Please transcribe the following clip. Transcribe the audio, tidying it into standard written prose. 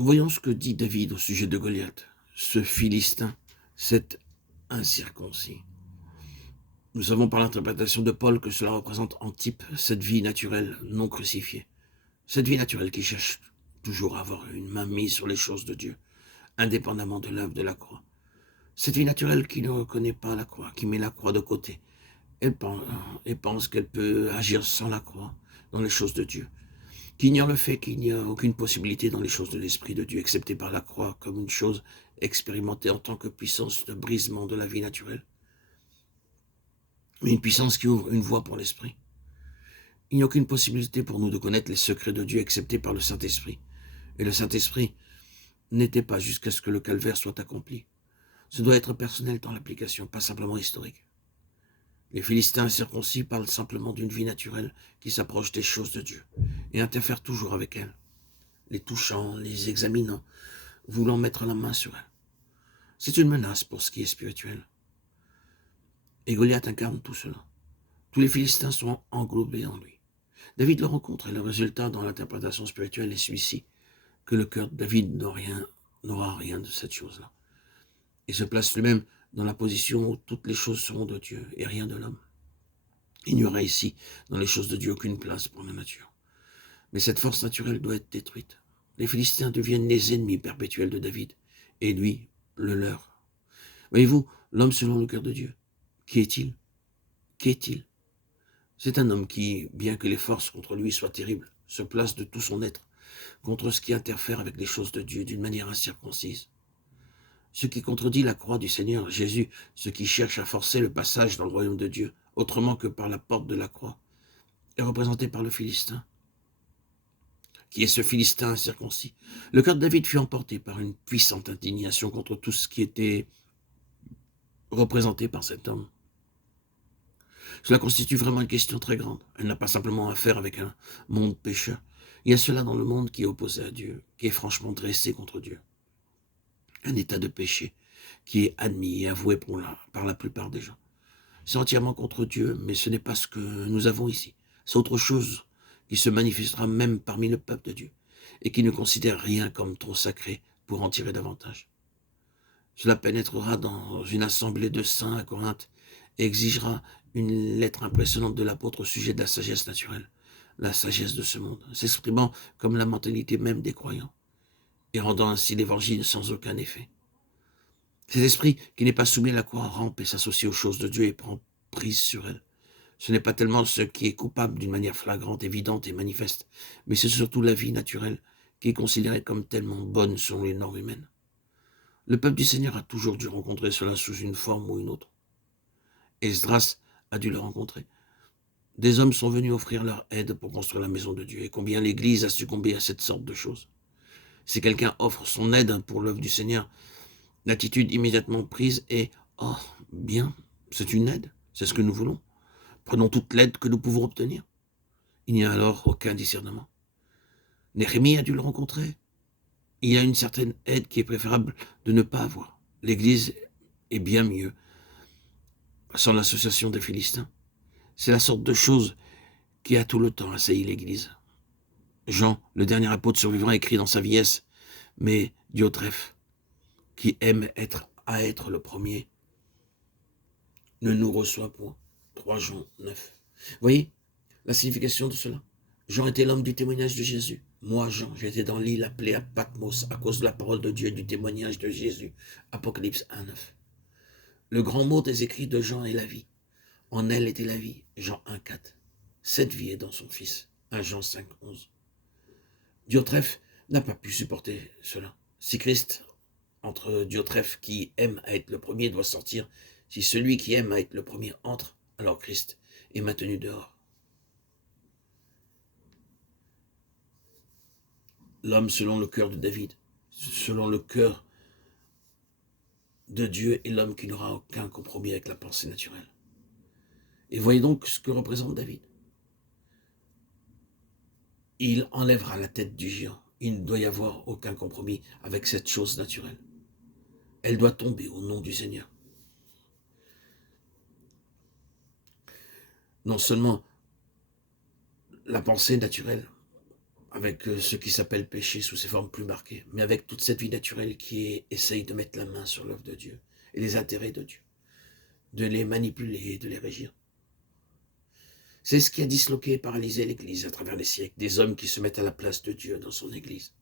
Voyons ce que dit David au sujet de Goliath. Ce Philistin, cet incirconcis. Nous savons par l'interprétation de Paul que cela représente en type cette vie naturelle non crucifiée. Cette vie naturelle qui cherche toujours à avoir une main mise sur les choses de Dieu, indépendamment de l'œuvre de la croix. Cette vie naturelle qui ne reconnaît pas la croix, qui met la croix de côté, et pense qu'elle peut agir sans la croix dans les choses de Dieu, qui ignore le fait qu'il n'y a aucune possibilité dans les choses de l'Esprit de Dieu, excepté par la croix, comme une chose expérimentée en tant que puissance de brisement de la vie naturelle, mais une puissance qui ouvre une voie pour l'Esprit. Il n'y a aucune possibilité pour nous de connaître les secrets de Dieu, excepté par le Saint-Esprit. Et le Saint-Esprit n'était pas jusqu'à ce que le calvaire soit accompli. Ce doit être personnel dans l'application, pas simplement historique. Les Philistins circoncis parlent simplement d'une vie naturelle qui s'approche des choses de Dieu et interfère toujours avec elles, les touchant, les examinant, voulant mettre la main sur elles. C'est une menace pour ce qui est spirituel. Et Goliath incarne tout cela. Tous les Philistins sont englobés en lui. David le rencontre et le résultat dans l'interprétation spirituelle est celui-ci, que le cœur de David n'aura rien de cette chose-là. Il se place lui-même dans la position où toutes les choses seront de Dieu et rien de l'homme. Il n'y aura ici, dans les choses de Dieu, aucune place pour la nature. Mais cette force naturelle doit être détruite. Les Philistins deviennent les ennemis perpétuels de David, et lui, le leur. Voyez-vous, l'homme selon le cœur de Dieu, qui est-il? Qui est-il? C'est un homme qui, bien que les forces contre lui soient terribles, se place de tout son être contre ce qui interfère avec les choses de Dieu d'une manière incirconcise. Ce qui contredit la croix du Seigneur Jésus, ce qui cherche à forcer le passage dans le royaume de Dieu, autrement que par la porte de la croix, est représenté par le Philistin, qui est ce Philistin incirconcis. Le cœur de David fut emporté par une puissante indignation contre tout ce qui était représenté par cet homme. Cela constitue vraiment une question très grande. Elle n'a pas simplement à faire avec un monde pécheur. Il y a cela dans le monde qui est opposé à Dieu, qui est franchement dressé contre Dieu. Un état de péché qui est admis et avoué par la plupart des gens. C'est entièrement contre Dieu, mais ce n'est pas ce que nous avons ici. C'est autre chose qui se manifestera même parmi le peuple de Dieu et qui ne considère rien comme trop sacré pour en tirer davantage. Cela pénétrera dans une assemblée de saints à Corinthe et exigera une lettre impressionnante de l'apôtre au sujet de la sagesse naturelle, la sagesse de ce monde, s'exprimant comme la mentalité même des croyants et rendant ainsi l'évangile sans aucun effet. Cet esprit qui n'est pas soumis à la croix rampe et s'associe aux choses de Dieu et prend prise sur elles. Ce n'est pas tellement ce qui est coupable d'une manière flagrante, évidente et manifeste, mais c'est surtout la vie naturelle qui est considérée comme tellement bonne selon les normes humaines. Le peuple du Seigneur a toujours dû rencontrer cela sous une forme ou une autre. Esdras a dû le rencontrer. Des hommes sont venus offrir leur aide pour construire la maison de Dieu, et combien l'Église a succombé à cette sorte de choses. Si quelqu'un offre son aide pour l'œuvre du Seigneur, l'attitude immédiatement prise est « Oh, bien, c'est une aide, c'est ce que nous voulons. Prenons toute l'aide que nous pouvons obtenir. » Il n'y a alors aucun discernement. Néhémie a dû le rencontrer. Il y a une certaine aide qui est préférable de ne pas avoir. L'Église est bien mieux sans l'association des Philistins. C'est la sorte de chose qui a tout le temps assailli l'Église. Jean, le dernier apôtre survivant, écrit dans sa vieillesse, mais Diotrephe, qui aime être le premier, ne nous reçoit point. 3 Jean 9. Voyez la signification de cela? Jean était l'homme du témoignage de Jésus. Moi, Jean, j'étais dans l'île appelée à Patmos à cause de la parole de Dieu et du témoignage de Jésus. Apocalypse 1,9. Le grand mot des écrits de Jean est la vie. En elle était la vie. Jean 1,4. Cette vie est dans son Fils. 1 Jean 5,11. Diotrephe n'a pas pu supporter cela. Si Christ, entre Diotrephe qui aime à être le premier, doit sortir, si celui qui aime à être le premier entre, alors Christ est maintenu dehors. L'homme selon le cœur de David, selon le cœur de Dieu est l'homme qui n'aura aucun compromis avec la pensée naturelle. Et voyez donc ce que représente David. Il enlèvera la tête du géant. Il ne doit y avoir aucun compromis avec cette chose naturelle. Elle doit tomber au nom du Seigneur. Non seulement la pensée naturelle avec ce qui s'appelle péché sous ses formes plus marquées, mais avec toute cette vie naturelle qui essaye de mettre la main sur l'œuvre de Dieu et les intérêts de Dieu, de les manipuler et de les régir. C'est ce qui a disloqué et paralysé l'Église à travers les siècles, des hommes qui se mettent à la place de Dieu dans son Église.